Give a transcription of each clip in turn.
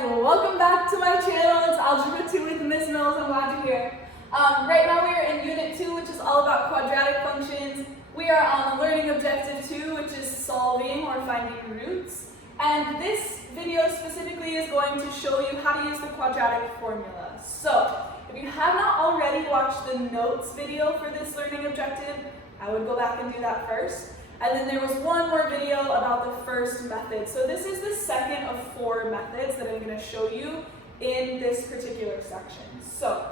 guys, welcome back to my channel. It's Algebra 2 with Miss Mills. I'm glad you're here. Right now we are in Unit 2, which is all about quadratic functions. We are on the Learning Objective 2, which is solving or finding roots. And this video specifically is going to show you how to use the quadratic formula. So, if you have not already watched the notes video for this learning objective, I would go back and do that first. And then there was one more video about the first method. So this is the second of 4 methods that I'm going to show you in this particular section. So,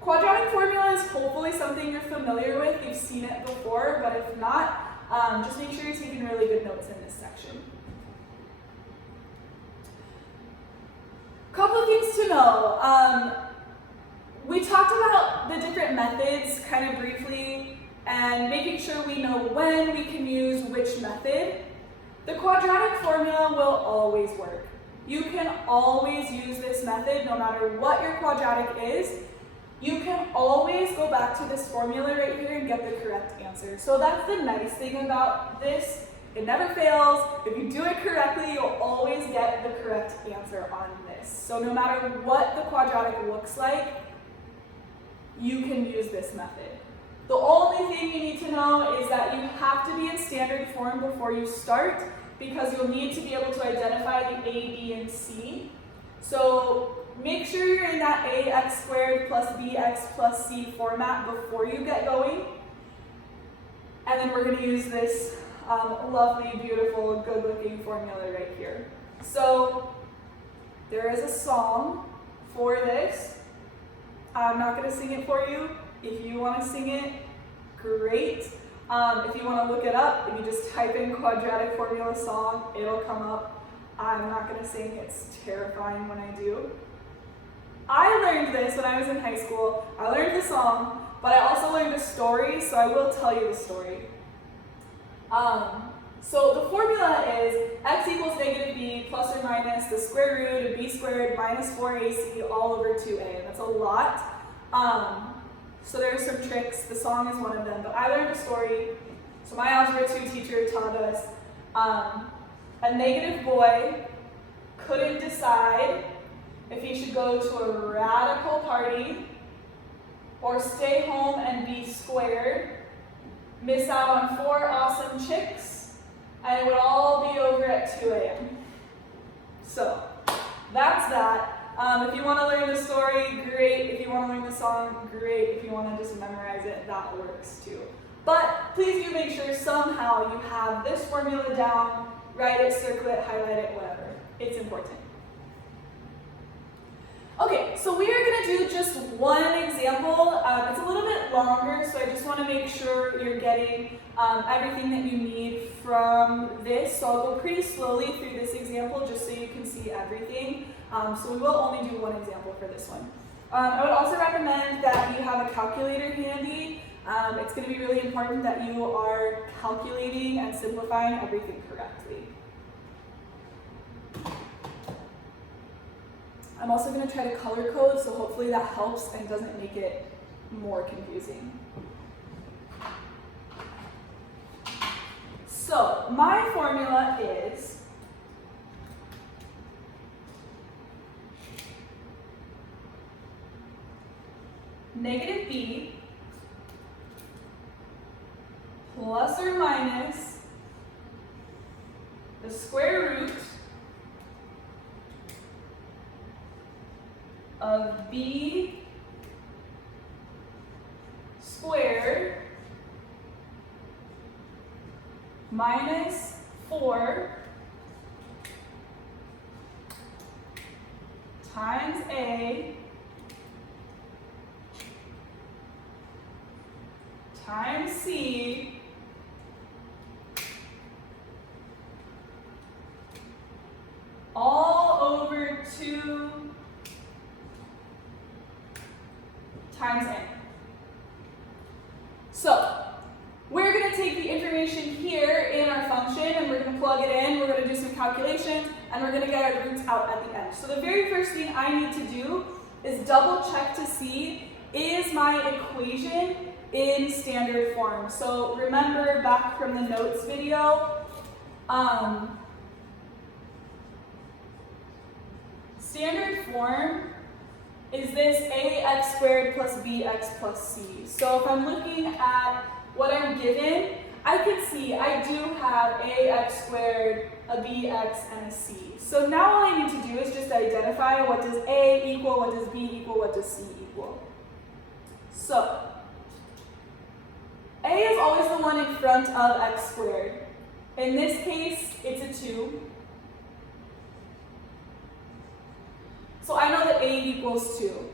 quadratic formula is hopefully something you're familiar with. You've seen it before, but if not, just make sure you're taking really good notes in this section. Couple things to know. We talked about the different methods kind of briefly, and making sure we know when we can use which method. The quadratic formula will always work. You can always use this method no matter what your quadratic is. You can always go back to this formula right here and get the correct answer. So that's the nice thing about this. It never fails. If you do it correctly, you'll always get the correct answer on this. So no matter what the quadratic looks like, you can use this method. The only thing you need to know is that you have to be in standard form before you start, because you'll need to be able to identify the a, b, and c. So make sure you're in that ax squared plus bx plus c format before you get going. And then we're going to use this lovely, beautiful, good-looking formula right here. So there is a song for this. I'm not going to sing it for you. If you want to sing it, great. If you want to look it up, if you just type in quadratic formula song, it'll come up. I'm not going to sing, it's terrifying when I do. I learned this when I was in high school. I learned the song, but I also learned a story, so I will tell you the story. So the formula is x equals negative b plus or minus the square root of b squared minus 4ac all over 2a. And that's a lot. So there are some tricks. The song is one of them, but I learned a story. So my Algebra 2 teacher taught us a negative boy couldn't decide if he should go to a radical party or stay home and be squared, miss out on 4 awesome chicks, and it would all be over at 2 a.m. So that's that. If you want to learn the story, great. If you want to learn the song, great. If you want to just memorize it, that works too. But please do make sure somehow you have this formula down, write it, circle it, highlight it, whatever. It's important. Okay, so we are going to do just one example. It's a little bit longer, so I just want to make sure you're getting everything that you need from this. So I'll go pretty slowly through this example just so you can see everything. So we will only do one example for this one. I would also recommend that you have a calculator handy. It's going to be really important that you are calculating and simplifying everything correctly. I'm also going to try to color code, so hopefully that helps and doesn't make it more confusing. So my formula is negative b plus or minus the square root of b squared minus 4 times a times c all over 2 times n. So we're going to take the information here in our function and we're going to plug it in, we're going to do some calculations, and we're going to get our roots out at the end. So the very first thing I need to do is double check to see, is my equation in standard form? So remember back from the notes video, standard form is this ax squared plus bx plus c. So if I'm looking at what I'm given, I can see I do have ax squared, a bx, and a c. So now all I need to do is just identify what does a equal, what does b equal, what does c equal. So a is always the one in front of x squared. In this case, it's a 2. So I know that a equals 2.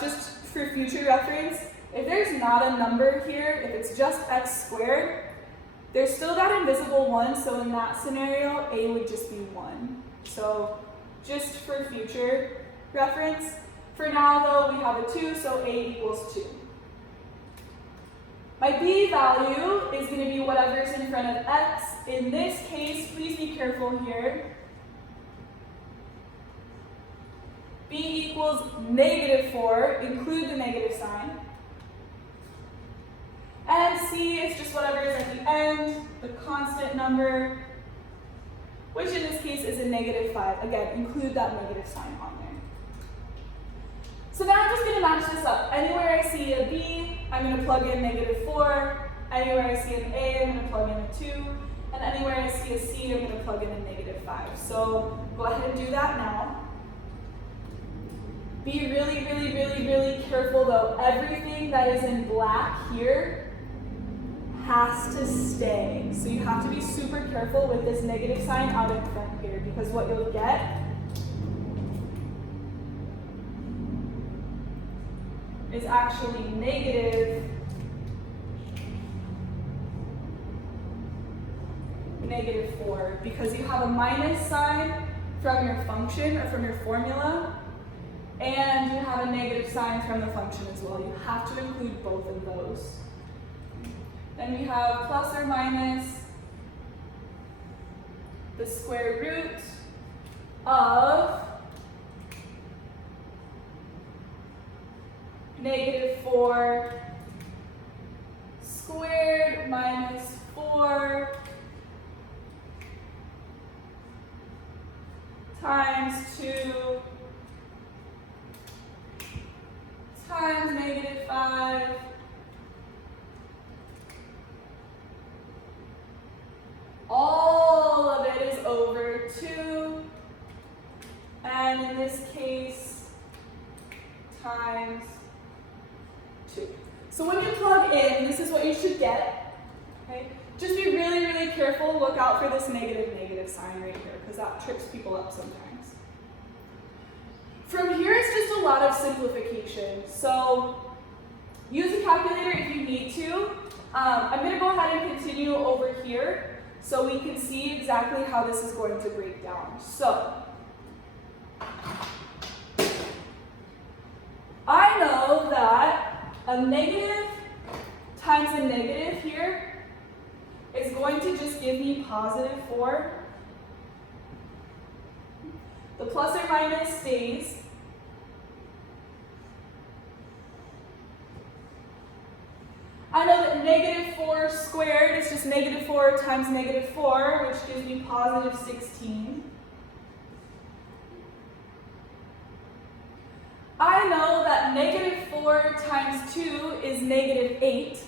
Just for future reference, if there's not a number here, if it's just x squared, there's still that invisible 1, so in that scenario, a would just be 1. So just for future reference, for now though, we have a 2, so a equals 2. My b value is going to be whatever's in front of x. In this case, please be careful here. b equals -4, include the negative sign. And c is just whatever is at the end, the constant number, which in this case is a -5. Again, include that negative sign on there. So now I'm just going to match this up. Anywhere I see a b, I'm going to plug in -4. Anywhere I see an a, I'm going to plug in a 2. And anywhere I see a c, I'm going to plug in a -5. So go ahead and do that now. Be really, really, really, really careful though. Everything that is in black here has to stay. So you have to be super careful with this negative sign out in front here, because what you'll get is actually -4, because you have a minus sign from your function or from your formula, and you have a negative sign from the function as well. You have to include both of those. Then we have plus or minus the square root of -4 squared minus 4 times 2 times -5 all of it is over 2, and in this case times 2. So when you plug in, this is what you should get. Okay? Just be really, really careful. Look out for this negative sign right here, because that trips people up sometimes. From here, it's just a lot of simplification. So use a calculator if you need to. I'm going to go ahead and continue over here so we can see exactly how this is going to break down. So I know that a negative times a negative here is going to just give me +4. The plus or minus stays. I know that -4 squared is just -4 times -4, which gives me +16. I know that -4 times 2 is -8.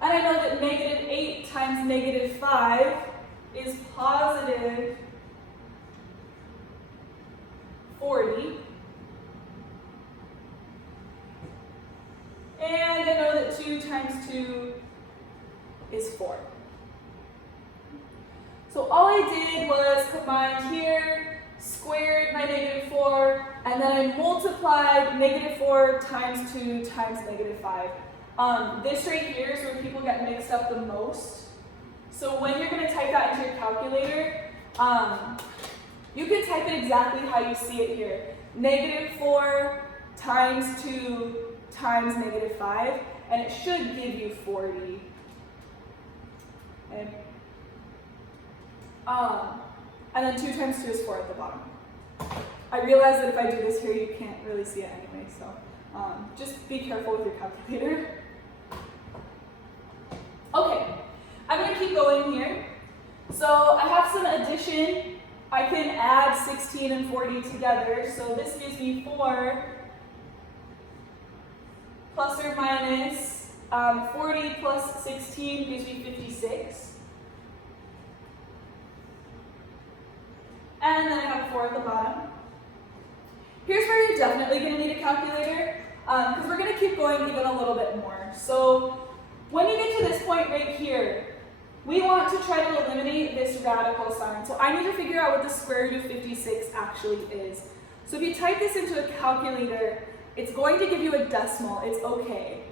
And I know that -8 times -5 is +40. And I know that 2 times 2 is 4. So all I did was combine here, squared my -4, and then I multiplied -4 times 2 times -5. This right here is where people get mixed up the most. So when you're going to type that into your calculator, you can type it exactly how you see it here. -4 times 2 times -5, and it should give you 40. Okay. And then 2 times 2 is 4 at the bottom. I realize that if I do this here, you can't really see it anyway, so just be careful with your calculator. Okay, I'm going to keep going here. So I have some addition I can add 16 and 40 together, so this gives me 4 plus or minus 40 plus 16 gives me 56. And then I have 4 at the bottom. Here's where you're definitely going to need a calculator, because we're going to keep going even a little bit more. So when you get to this point right here, we want to try to eliminate this radical sign. So I need to figure out what the square root of 56 actually is. So if you type this into a calculator, it's going to give you a decimal. It's okay.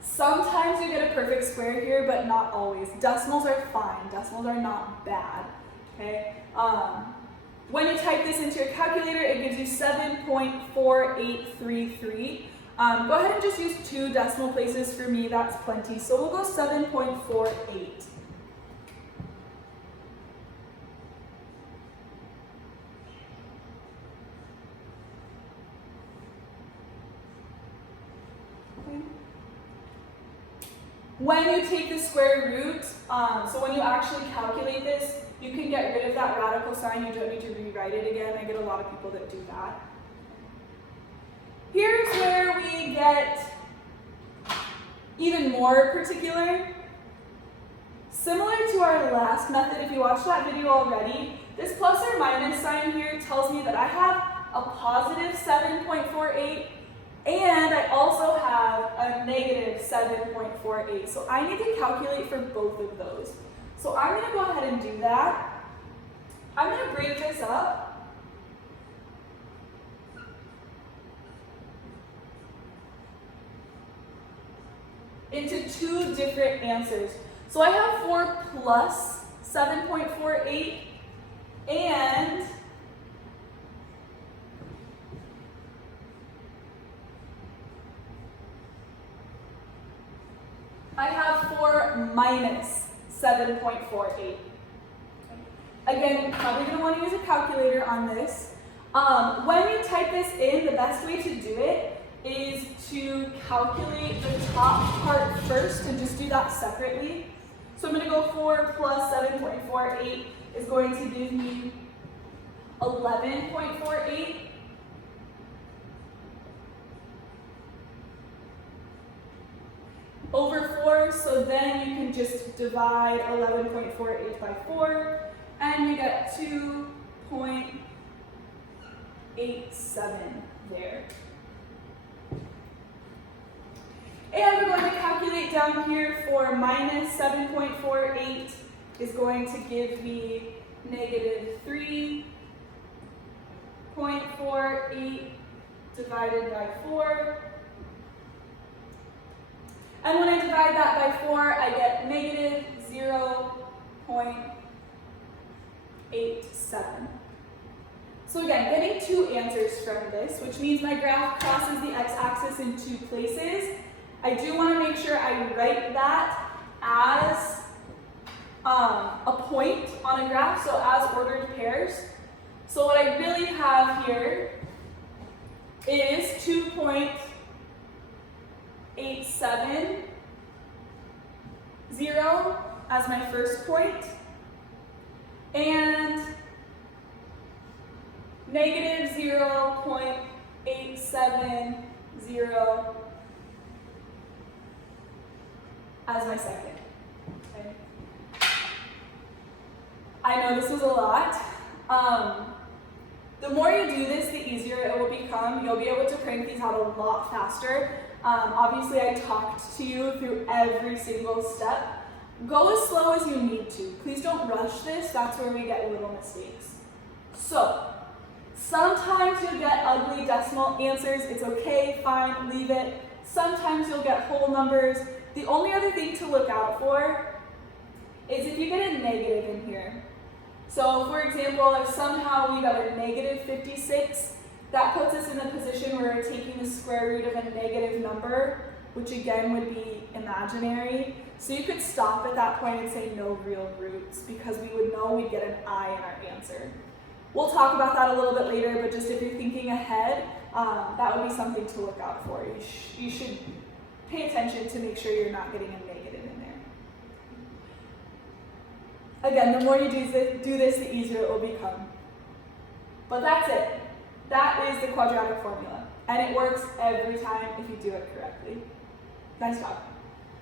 Sometimes you get a perfect square here, but not always. Decimals are fine. Decimals are not bad. Okay. When you type this into your calculator, it gives you 7.4833. Go ahead and just use 2 decimal places for me. That's plenty. So we'll go 7.48. When you take the square root, so when you actually calculate this, you can get rid of that radical sign. You don't need to rewrite it again. I get a lot of people that do that. Here's where we get even more particular. Similar to our last method, if you watched that video already, this plus or minus sign here tells me that I have a positive 7.48 and I also have a negative 7.48. So I need to calculate for both of those. So I'm going to go ahead and do that. I'm going to break this up into 2 different answers. So I have 4 plus 7.48 and I have 4 minus 7.48. Again, probably going to want to use a calculator on this. When you type this in, the best way to do it is to calculate the top part first and just do that separately. So I'm going to go 4 plus 7.48 is going to give me 11.48. Over 4, so then you can just divide 11.48 by 4, and you get 2.87 there. And we're going to calculate down here for minus 7.48 is going to give me negative 3.48 divided by 4. And when I divide that by 4, I get negative 0.87. So again, getting 2 answers from this, which means my graph crosses the x-axis in 2 places. I do want to make sure I write that as a point on a graph, so as ordered pairs. So what I really have here is 2.870 as my first point, and negative 0.870 as my second. Okay. I know this was a lot. The more you do this, the easier it will become. You'll be able to crank these out a lot faster. Obviously, I talked to you through every single step. Go as slow as you need to. Please don't rush this. That's where we get little mistakes. So, sometimes you'll get ugly decimal answers. It's okay, fine, leave it. Sometimes you'll get whole numbers. The only other thing to look out for is if you get a negative in here. So, for example, if somehow we got a negative 56, that puts us in a position where we're taking the square root of a negative number, which again would be imaginary. So you could stop at that point and say no real roots, because we would know we'd get an I in our answer. We'll talk about that a little bit later, but just if you're thinking ahead, that would be something to look out for. You should pay attention to make sure you're not getting a negative in there. Again, the more you do this, the easier it will become. But that's it. That is the quadratic formula. And it works every time if you do it correctly. Nice job.